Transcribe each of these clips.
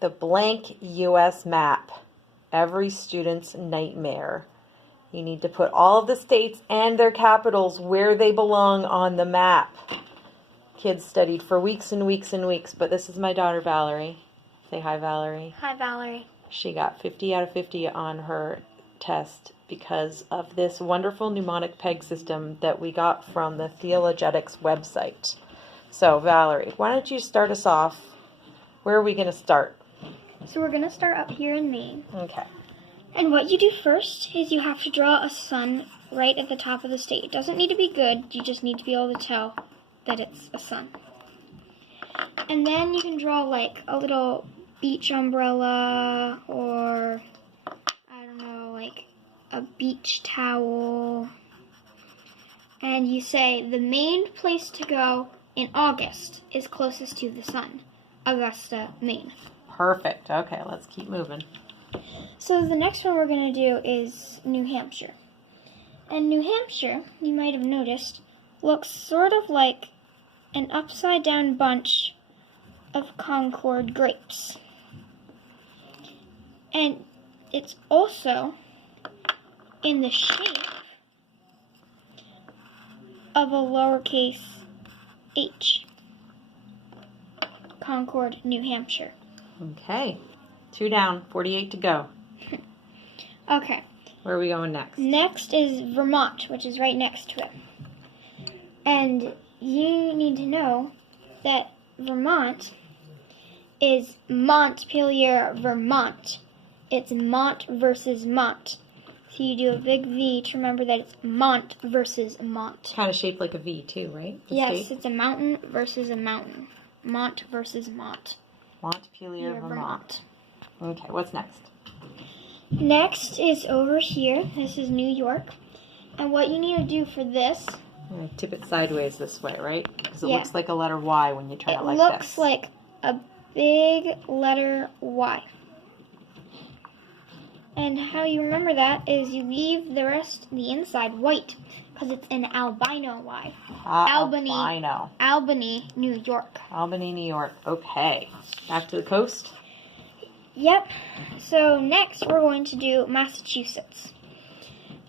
The blank U.S. map. Every student's nightmare. You need to put all of the states and their capitals where they belong on the map. Kids studied for weeks and weeks and weeks, but this is my daughter, Valerie. Say hi, Valerie. Hi, Valerie. She got 50 out of 50 on her test because of this wonderful mnemonic peg system that we got from the Theologetics website. So, Valerie, why don't you start us off? Where are we going to start? So we're going to start up here in Maine. Okay. And what you do first is you have to draw a sun right at the top of the state. It doesn't need to be good. You just need to be able to tell that it's a sun. And then you can draw like a little beach umbrella or, I don't know, like a beach towel. And you say the main place to go in August is closest to the sun. Augusta, Maine. Perfect. Okay, let's keep moving. So the next one we're going to do is New Hampshire. And New Hampshire, you might have noticed, looks sort of like an upside down bunch of Concord grapes. And it's also in the shape of a lowercase h. Concord, New Hampshire. Okay. 2 down, 48 to go. Okay. Where are we going next? Next is Vermont, which is right next to it. And you need to know that Vermont is Montpelier, Vermont. It's Mont versus Mont. So you do a big V to remember that it's Mont versus Mont. Kind of shaped like a V too, right? The Yes, state? it's a mountain versus a mountain. Mont versus Mont. Montpelier, Vermont. Okay, what's next? Next is over here. This is New York. And what you need to do for this... I'm going to tip it sideways this way, right? Because it Yeah. looks like a letter Y when you turn it like this. It looks this. like a big letter Y. And how you remember that is you leave the inside white, because it's an albino Y. Albany. Albino. Albany, New York. Albany, New York. Okay. Back to the coast. Yep. So next we're going to do Massachusetts.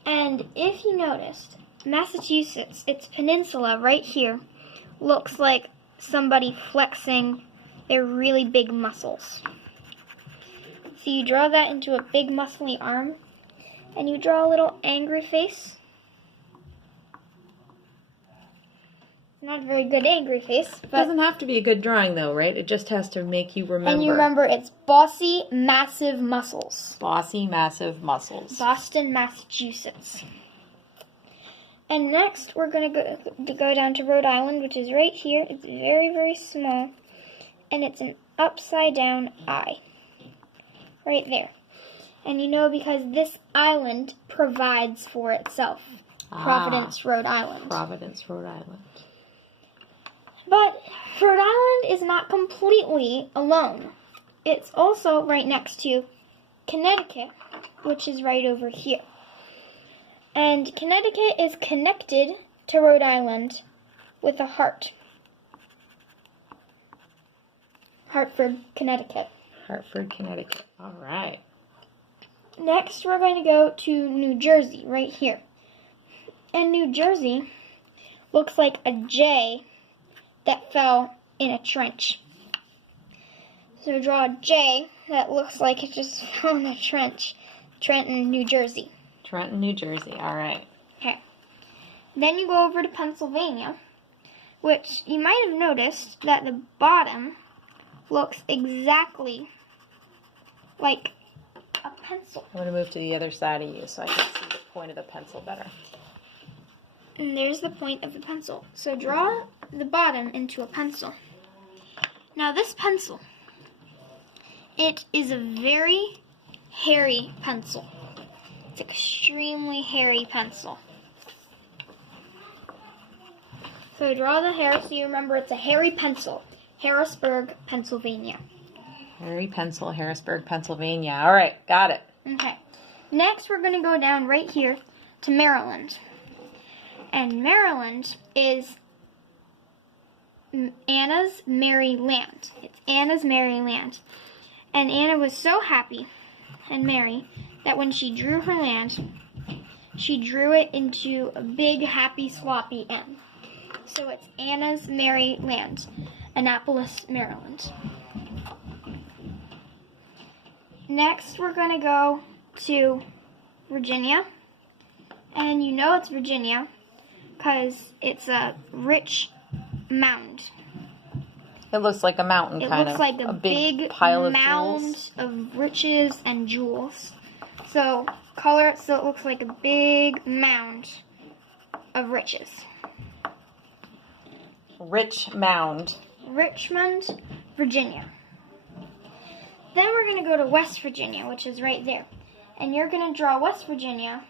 And if you noticed, Massachusetts, its peninsula right here, looks like somebody flexing their really big muscles. So you draw that into a big muscly arm, and you draw a little angry face. Not a very good angry face, It but... doesn't have to be a good drawing though, right? It just has to make you remember. And you remember it's bossy, massive muscles. Bossy, massive muscles. Boston, Massachusetts. And next, we're going to go down to Rhode Island, which is right here. It's very, very small. And it's an upside-down I. Right there. And you know because this island provides for itself. Providence, Rhode Island. Providence, Rhode Island. But Rhode Island is not completely alone. It's also right next to Connecticut, which is right over here. And Connecticut is connected to Rhode Island with a heart. Hartford, Connecticut. Hartford, Connecticut. All right. Next, we're going to go to New Jersey, right here. And New Jersey looks like a J that fell in a trench. So draw a J that looks like it just fell in a trench. Trenton, New Jersey. Trenton, New Jersey. All right. Okay. Then you go over to Pennsylvania, which you might have noticed that the bottom looks exactly like a pencil. I'm going to move to the other side of you so I can see the point of the pencil better. And there's the point of the pencil. So draw the bottom into a pencil. Now this pencil, it is a very hairy pencil. It's extremely hairy pencil. So draw the hair so you remember it's a hairy pencil. Harrisburg, Pennsylvania. Hairy pencil, Harrisburg, Pennsylvania. All right, got it. Okay. Next we're going to go down right here to Maryland. And Maryland is Anna's Merry Land. It's Anna's Merry Land. And Anna was so happy and merry that when she drew her land, she drew it into a big, happy, sloppy M. So it's Anna's Merry Land, Annapolis, Maryland. Next, we're going to go to Virginia. And you know it's Virginia because it's a rich mound. It looks like a mountain, It kind looks of. like a big pile of mound jewels. of riches and jewels. So color it so it looks like a big mound of riches. Rich mound. Richmond, Virginia. Then we're going to go to West Virginia, which is right there. And you're going to draw West Virginia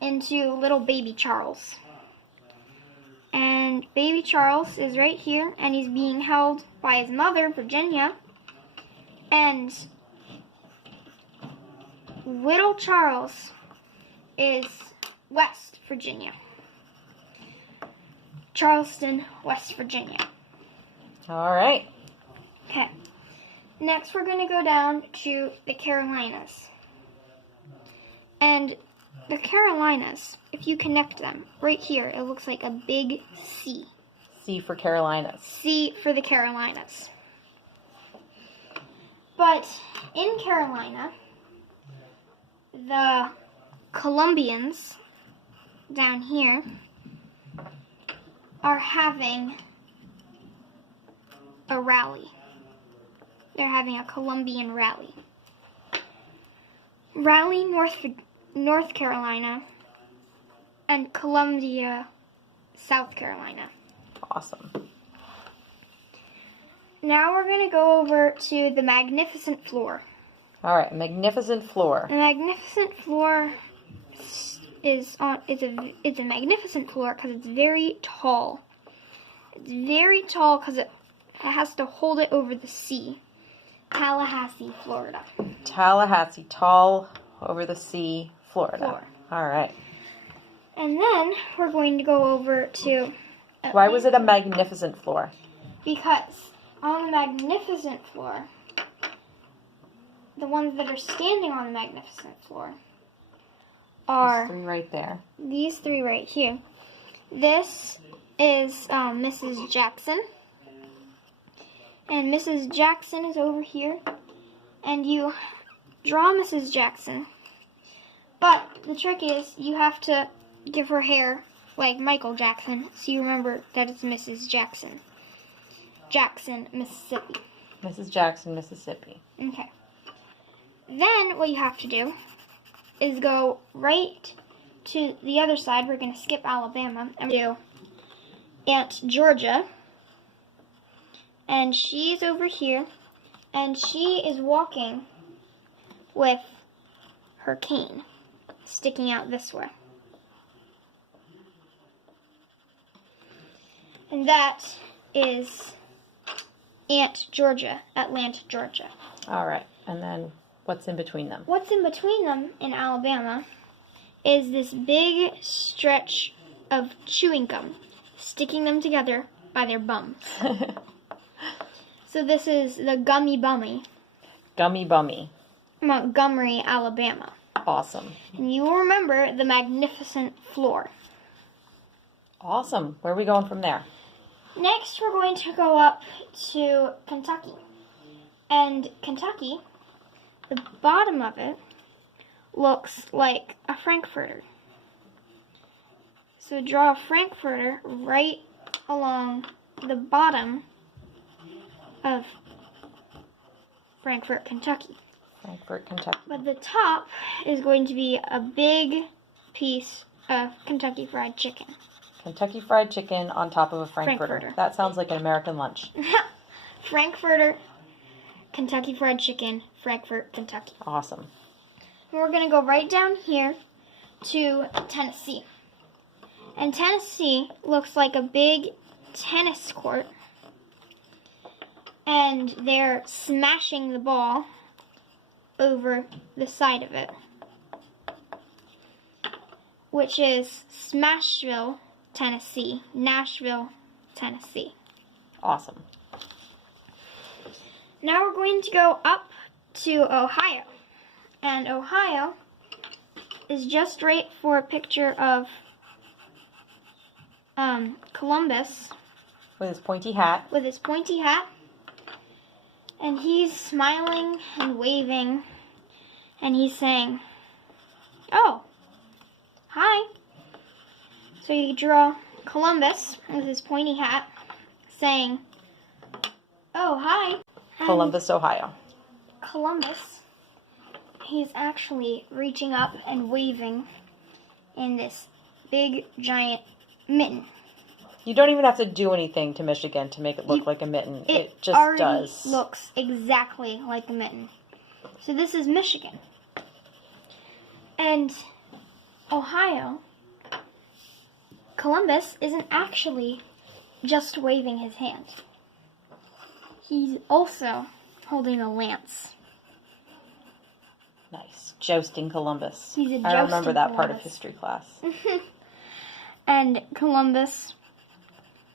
into little baby Charles. And baby Charles is right here, and he's being held by his mother, Virginia. And little Charles is West Virginia. Charleston, West Virginia. All right. Okay. Next, we're going to go down to the Carolinas. And the Carolinas, if you connect them, right here, it looks like a big C. C for Carolinas. C for the Carolinas. But in Carolina, the Colombians down here are having a rally. They're having a Colombian rally. Raleigh, North Carolina, and Columbia, South Carolina. Awesome. Now we're going to go over to the magnificent floor. All right, magnificent floor. The magnificent floor is a magnificent floor because it's very tall. It's very tall because it has to hold it over the sea. Tallahassee, Florida. Tallahassee, tall over the sea, Florida. Floor. All right. And then we're going to go over to Why was it a magnificent floor? because on the magnificent floor, the ones that are standing on the magnificent floor are These three right there. these three right here. This is Mrs. Jackson. And Mrs. Jackson is over here. And you draw Mrs. Jackson. But the trick is you have to give her hair like Michael Jackson, so you remember that it's Mrs. Jackson. Jackson, Mississippi. Mrs. Jackson, Mississippi. Okay. Then what you have to do is go right to the other side. We're going to skip Alabama and do Aunt Georgia. And she's over here. And she is walking with her cane sticking out this way. And that is Aunt Georgia, Atlanta, Georgia. All right. And then what's in between them? What's in between them in Alabama is this big stretch of chewing gum, sticking them together by their bums. So this is the Gummy Bummy, Gummy Bummy. Montgomery, Alabama. Awesome. And you will remember the magnificent floor. Awesome. Where are we going from there? Next, we're going to go up to Kentucky. And Kentucky, the bottom of it looks like a Frankfurter. So draw a Frankfurter right along the bottom of Frankfort, Kentucky. Frankfort, Kentucky. But the top is going to be a big piece of Kentucky Fried Chicken. Kentucky Fried Chicken on top of a Frankfurter. That sounds like an American lunch. Frankfurter, Kentucky Fried Chicken, Frankfort, Kentucky. Awesome. And we're going to go right down here to Tennessee. And Tennessee looks like a big tennis court. And they're smashing the ball over the side of it, which is Smashville, Tennessee, Nashville, Tennessee. Awesome. Now we're going to go up to Ohio. And Ohio is just right for a picture of Columbus With his pointy hat. with his pointy hat. And he's smiling and waving. And he's saying, "Oh, hi." So you draw Columbus with his pointy hat saying, "Oh, hi." And Columbus, Ohio. Columbus, he's actually reaching up and waving in this big, giant mitten. You don't even have to do anything to Michigan to make it look like a mitten. It just already does. Looks exactly like a mitten. So this is Michigan. And Ohio, Columbus isn't actually just waving his hand. He's also holding a lance. Nice. Jousting Columbus. He's a I remember jousting that part of Columbus. history class. And Columbus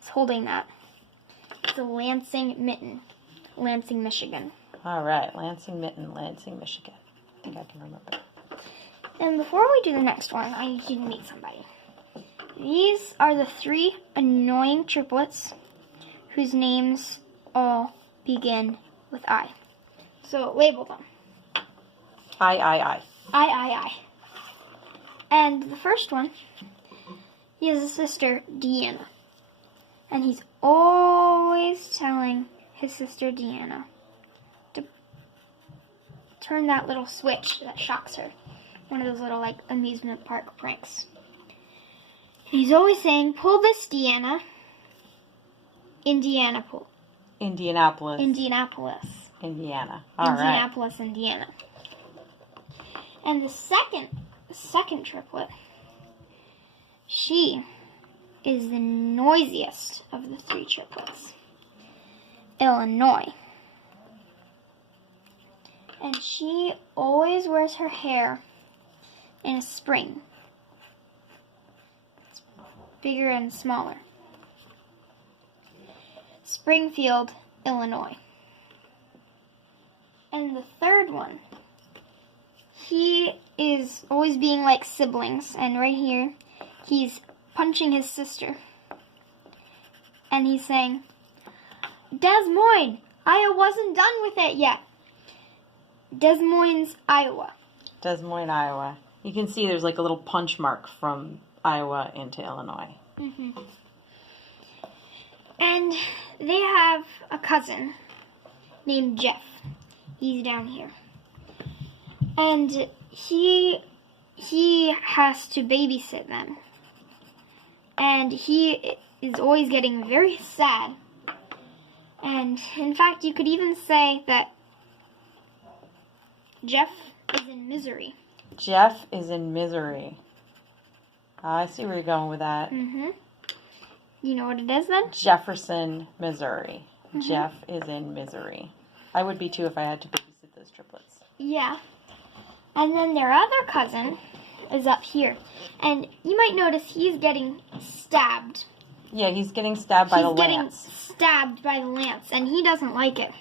is holding that. It's a Lansing mitten. Lansing, Michigan. All right. Lansing Mitten, Lansing, Michigan. I think I can remember. And before we do the next one, I need you to meet somebody. These are the 3 annoying triplets whose names all begin with I. So label them. I. I. And the first one, he has a sister, Deanna. And he's always telling his sister, Deanna, to turn that little switch that shocks her. One of those little, like, amusement park pranks. He's always saying, "Pull this, Deanna." Indianapolis. Indiana. All right. Indianapolis, Indiana. And the second triplet, she is the noisiest of the 3 triplets. Illinois. And she always wears her hair in a spring. It's bigger and smaller. Springfield, Illinois. And the third one, he is always being like siblings, and right here, he's punching his sister. And he's saying, "Des Moines, I wasn't done with it yet." Des Moines, Iowa. Des Moines, Iowa. You can see there's like a little punch mark from Iowa into Illinois. Mm-hmm. And they have a cousin named Jeff. He's down here. And he has to babysit them. And he is always getting very sad. And in fact, you could even say that Jeff is in misery. Jeff is in misery. I see where you're going with that. Mm-hmm. You know what it is then? Jefferson, Missouri. Mm-hmm. Jeff is in misery. I would be too if I had to babysit those triplets. Yeah. And then their other cousin is up here. And you might notice he's getting stabbed. Yeah, he's getting stabbed by the lance. He's getting stabbed by the lance, and he doesn't like it.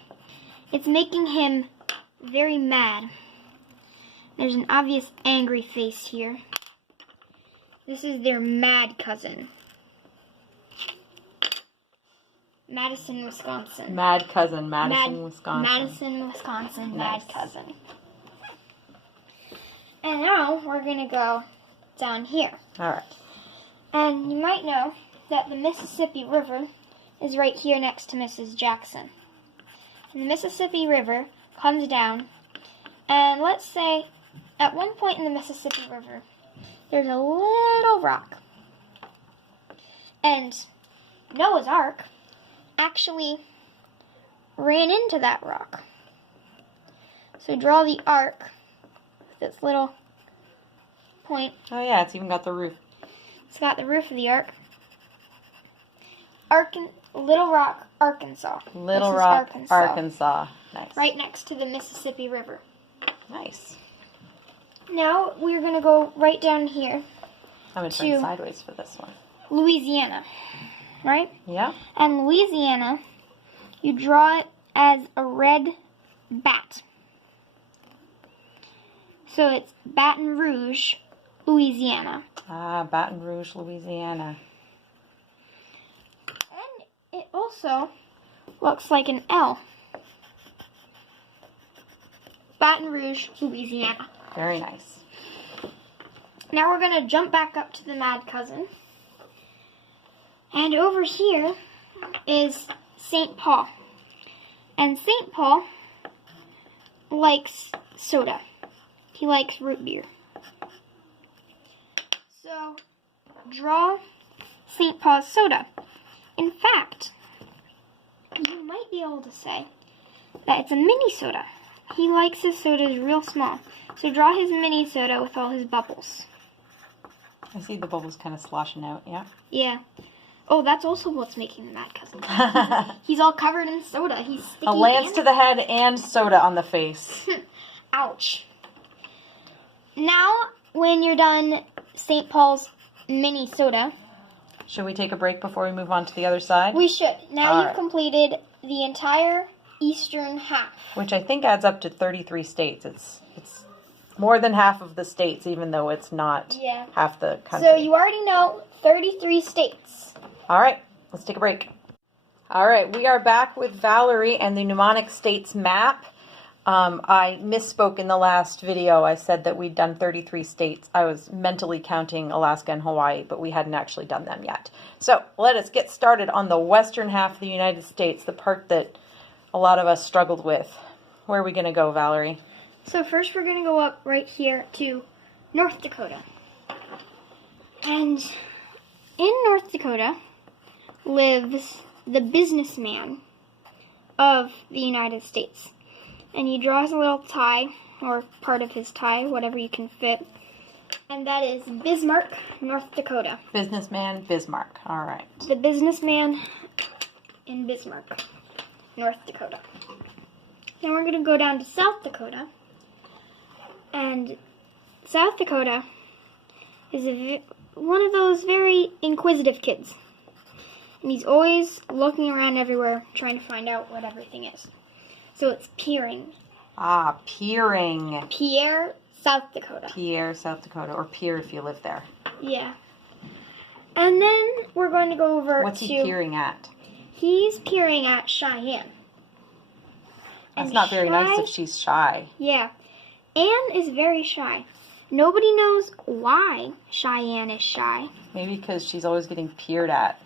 It's making him very mad. There's an obvious angry face here. This is their mad cousin. Madison, Wisconsin. Mad cousin, Madison, Wisconsin. Madison, Wisconsin, Nice. mad cousin. And now we're going to go down here. All right. And you might know that the Mississippi River is right here next to Mrs. Jackson. And the Mississippi River comes down, and let's say at one point in the Mississippi River, there's a little rock. And Noah's Ark actually ran into that rock. So draw the ark with its little point. Oh, yeah, it's even got the roof. It's got the roof of the ark. Little Rock, Arkansas. Little This is Rock, Arkansas. Nice. Right next to the Mississippi River. Nice. Now we're going to go right down here, I'm going to turn sideways for this one. Louisiana. Right? Yeah. And Louisiana, you draw it as a red bat. So it's Baton Rouge, Louisiana. Ah, Baton Rouge, Louisiana. And it also looks like an L. Baton Rouge, Louisiana. Very nice. Now we're going to jump back up to the Mad Cousin. And over here is St. Paul. And St. Paul likes soda. He likes root beer. So, draw St. Paul's soda. In fact, you might be able to say that it's a mini soda. He likes his sodas real small. So draw his mini soda with all his bubbles. I see the bubbles kind of sloshing out, yeah? Yeah. Oh, that's also what's making the Mad Cousin. He's all covered in soda. He's sticky. A lance to the head and soda on the face. Ouch. Now, when you're done St. Paul's mini soda, should we take a break before we move on to the other side? we should. Now All you've right. completed the entire eastern half. Which I think adds up to 33 states. It's more than half of the states, even though it's not Yeah. half the country. So you already know 33 states. All right, let's take a break. All right, we are back with Valerie and the Mnemonic States map. I misspoke in the last video. I said that we'd done 33 states. I was mentally counting Alaska and Hawaii, but we hadn't actually done them yet. So let us get started on the western half of the United States, the part that a lot of us struggled with. Where are we going to go, Valerie? So first we're going to go up right here to North Dakota. And in North Dakota lives the businessman of the United States. And he draws a little tie, or part of his tie, whatever you can fit. And that is Bismarck, North Dakota. Businessman Bismarck. All right. The businessman in Bismarck, North Dakota. Now we're going to go down to South Dakota. And South Dakota is one of those very inquisitive kids. And he's always looking around everywhere, trying to find out what everything is. So it's peering. Ah, peering. Pierre, South Dakota. Pierre, South Dakota, or Pierre if you live there. Yeah. And then we're going to go over What's to... he peering at? He's peering at Cheyenne. That's And not very nice if she's shy. Yeah. Anne is very shy. Nobody knows why Cheyenne is shy. Maybe because she's always getting peered at.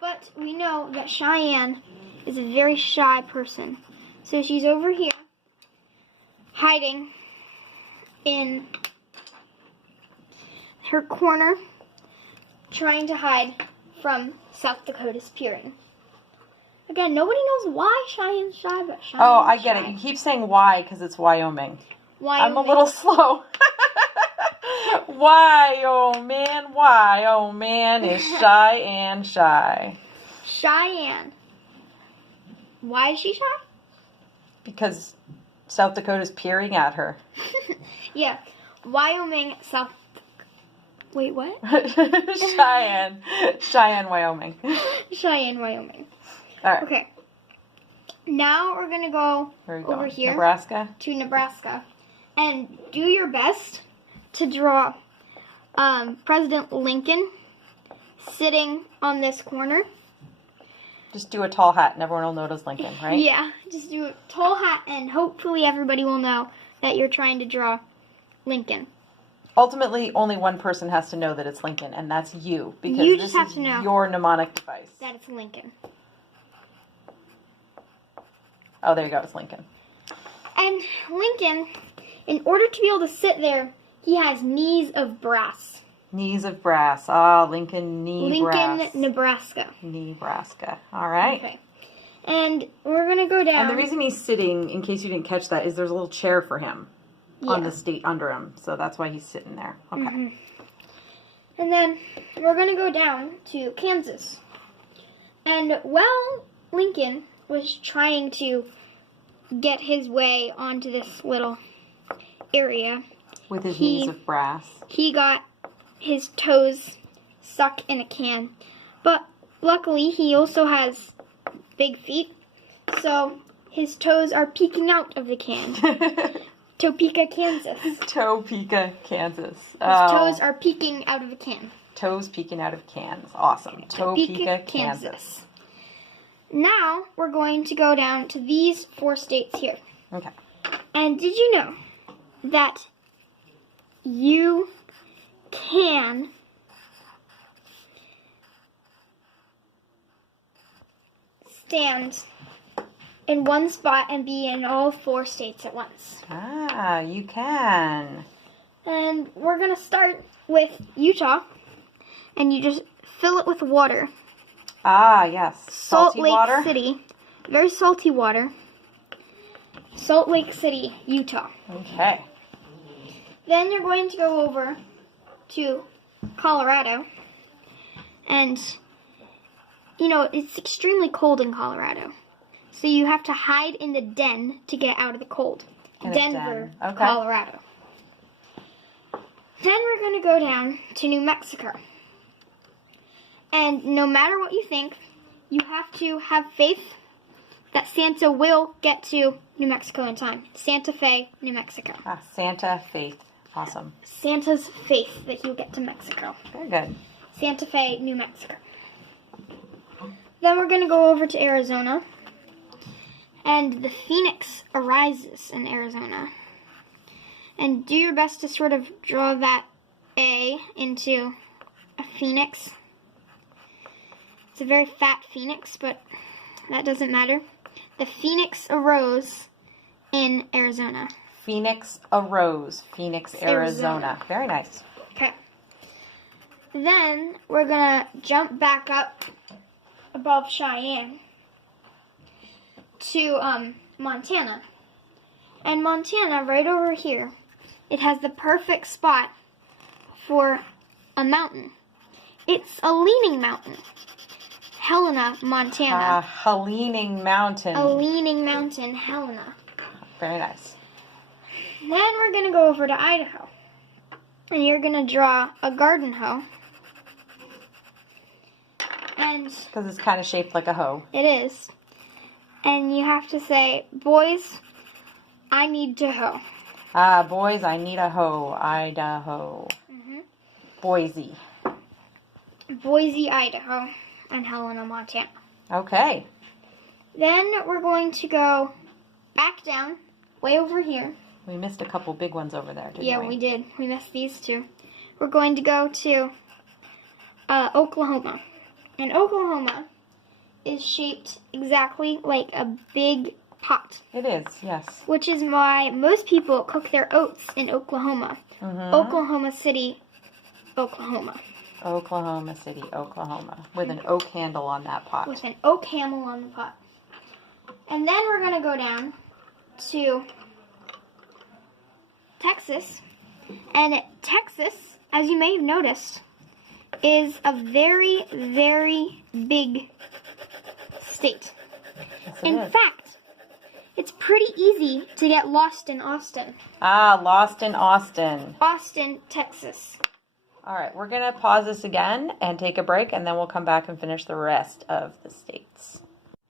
But we know that Cheyenne is a very shy person. So she's over here, hiding in her corner, trying to hide from South Dakota's peering. Again, nobody knows why Cheyenne's shy, but Cheyenne's Oh, I get shy. it. You keep saying why because it's Wyoming. Wyoming. I'm a little slow. Wyoming is shy and shy. Cheyenne. Why is she shy? Because South Dakota's peering at her. Yeah. Wyoming, South... Wait, what? Cheyenne, Wyoming. Cheyenne, Wyoming. All right. Okay. Now we're going to go Where are we over going? here Nebraska? to Nebraska. And do your best to draw President Lincoln sitting on this corner. Just do a tall hat and everyone will notice Lincoln, right? Yeah, just do a tall hat and hopefully everybody will know that you're trying to draw Lincoln. Ultimately, only one person has to know that it's Lincoln, and that's you. Because You this just have is to know. your mnemonic device. That it's Lincoln. Oh, there you go. It's Lincoln. And Lincoln, in order to be able to sit there, he has knees of brass. Knees of brass. Ah, Lincoln knee brass. Lincoln, Nebraska. Nebraska. All right. Okay. And we're going to go down. And the reason he's sitting, in case you didn't catch that, is there's a little chair for him on the state under him. So that's why he's sitting there. Okay. Mm-hmm. And then we're going to go down to Kansas. And while Lincoln was trying to get his way onto this little area, With his knees of brass. he got his toes stuck in a can. But luckily, he also has big feet, so his toes are peeking out of the can Topeka, Kansas. Topeka, Kansas. His toes are peeking out of a can. Toes peeking out of cans. Awesome. Topeka, Kansas. Now we're going to go down to these 4 states here. Okay. And did you know that you can stand in one spot and be in all 4 states at once? Ah, you can. And we're going to start with Utah, and you just fill it with water. Ah, yes. Salt Salty Lake water? City, very salty water. Salt Lake City, Utah. Okay. Then you're going to go over to Colorado, and you know, it's extremely cold in Colorado. So you have to hide in the den to get out of the cold. Denver, Okay. Colorado. Then we're going to go down to New Mexico. And no matter what you think, you have to have faith that Santa will get to New Mexico in time. Santa Fe, New Mexico. Ah, Santa Faith. Awesome. Santa's faith that he'll get to Mexico. Very good. Santa Fe, New Mexico. Then we're going to go over to Arizona. And the phoenix arises in Arizona. And do your best to sort of draw that A into a phoenix. It's a very fat phoenix, but that doesn't matter. The phoenix arose in Arizona. Phoenix arose. Phoenix, Arizona. Very nice. Okay. Then we're going to jump back up above Cheyenne to Montana. And Montana, right over here, it has the perfect spot for a mountain. It's a leaning mountain. Helena, Montana. A leaning mountain. A leaning mountain, Helena. Very nice. Then we're going to go over to Idaho. And you're going to draw a garden hoe. And Because it's kind of shaped like a hoe. it is. And you have to say, boys, I need to hoe. Ah, boys, I need a hoe. Idaho. Boise. Boise, Idaho, and Helena, Montana. Okay. Then we're going to go back down, way over here. We missed a couple big ones over there, didn't we? Yeah, we did. We missed these two. We're going to go to Oklahoma. And Oklahoma is shaped exactly like a big pot. It is, yes. Which is why most people cook their oats in Oklahoma. Oklahoma City, Oklahoma. Oklahoma City, Oklahoma. With an oak handle on that pot. With an oak handle on the pot. And then we're going to go down to Texas. And Texas, as you may have noticed, is a very, very big state. Yes, it In is. fact, it's pretty easy to get lost in Austin. Ah, lost in Austin. Austin, Texas. All right, we're going to pause this again and take a break, and then we'll come back and finish the rest of the states.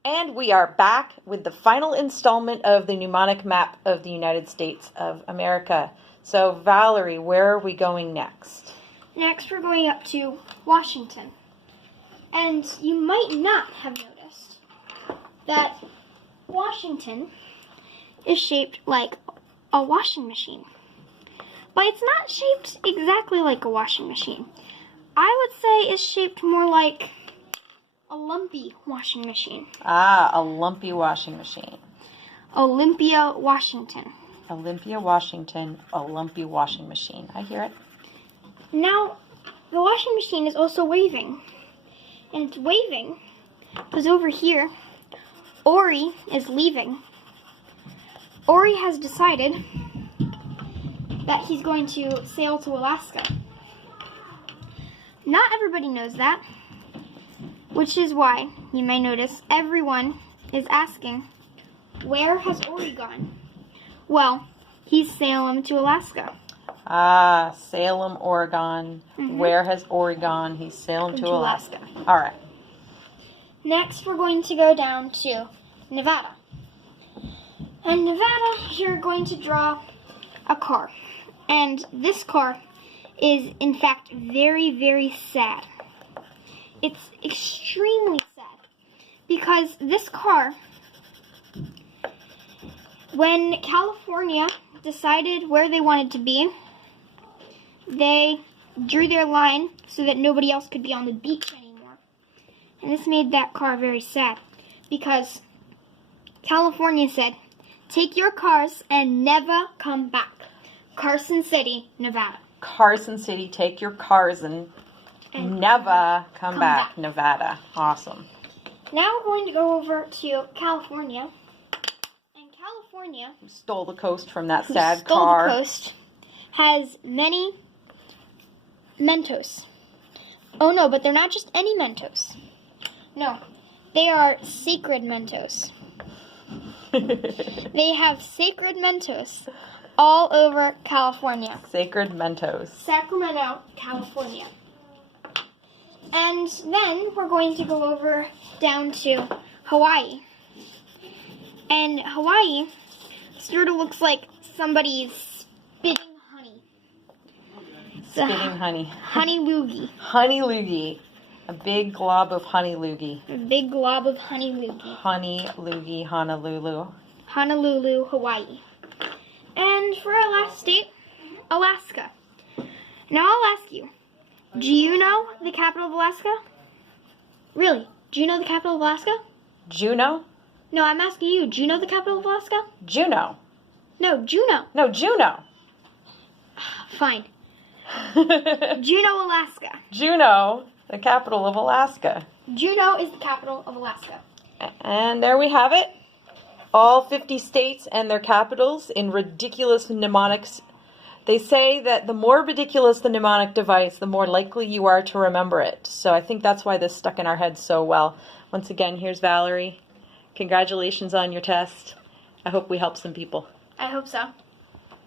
And we are back with the final installment of the mnemonic map of the United States of America. So, Valerie, where are we going next? Next, we're going up to Washington. And you might not have noticed that Washington is shaped like a washing machine. But it's not shaped exactly like a washing machine. I would say it's shaped more like a lumpy washing machine. Ah, a lumpy washing machine. Olympia, Washington. Olympia, Washington, a lumpy washing machine. I hear it. Now, the washing machine is also waving. And it's waving because over here, Ori is leaving. Ori has decided that he's going to sail to Alaska. Not everybody knows that, which is why you may notice everyone is asking, where has Ori gone? Well, he's sailing to Alaska. Ah, Salem, Oregon. Where has Oregon? He's sailing to Alaska. All right. Next, we're going to go down to Nevada. And Nevada, you're going to draw a car. And this car is, in fact, very, very sad. It's extremely sad. Because this car, when California decided where they wanted to be, they drew their line so that nobody else could be on the beach anymore. And this made that car very sad. Because California said, take your cars and never come back. Carson City, Nevada. Carson City, take your cars and never come back. Nevada. Awesome. Now we're going to go over to California. And California, Who stole the coast from that who sad stole car. the coast, has many Mentos. Oh no, but they're not just any Mentos. No, they are sacred Mentos. They have sacred Mentos all over California. Sacred Mentos. Sacramento, California. And then we're going to go over down to Hawaii. And Hawaii sort of looks like somebody's spitting honey. Spitting honey. Honey loogie. Honey loogie. A big glob of honey loogie. A big glob of honey loogie. Honey loogie, Honolulu. Honolulu, Hawaii. And for our last state, Alaska. Now I'll ask you, do you know the capital of Alaska? Really? Do you know the capital of Alaska? Juneau? No, I'm asking you, do you know the capital of Alaska? Juneau. No, Juneau. No, Juneau. Fine. Juneau, Alaska. Juneau, the capital of Alaska. Juneau is the capital of Alaska. And there we have it. All 50 states and their capitals in ridiculous mnemonics. They say that the more ridiculous the mnemonic device, the more likely you are to remember it. So I think that's why this stuck in our heads so well. Once again, here's Valerie. Congratulations on your test. I hope we help some people. I hope so.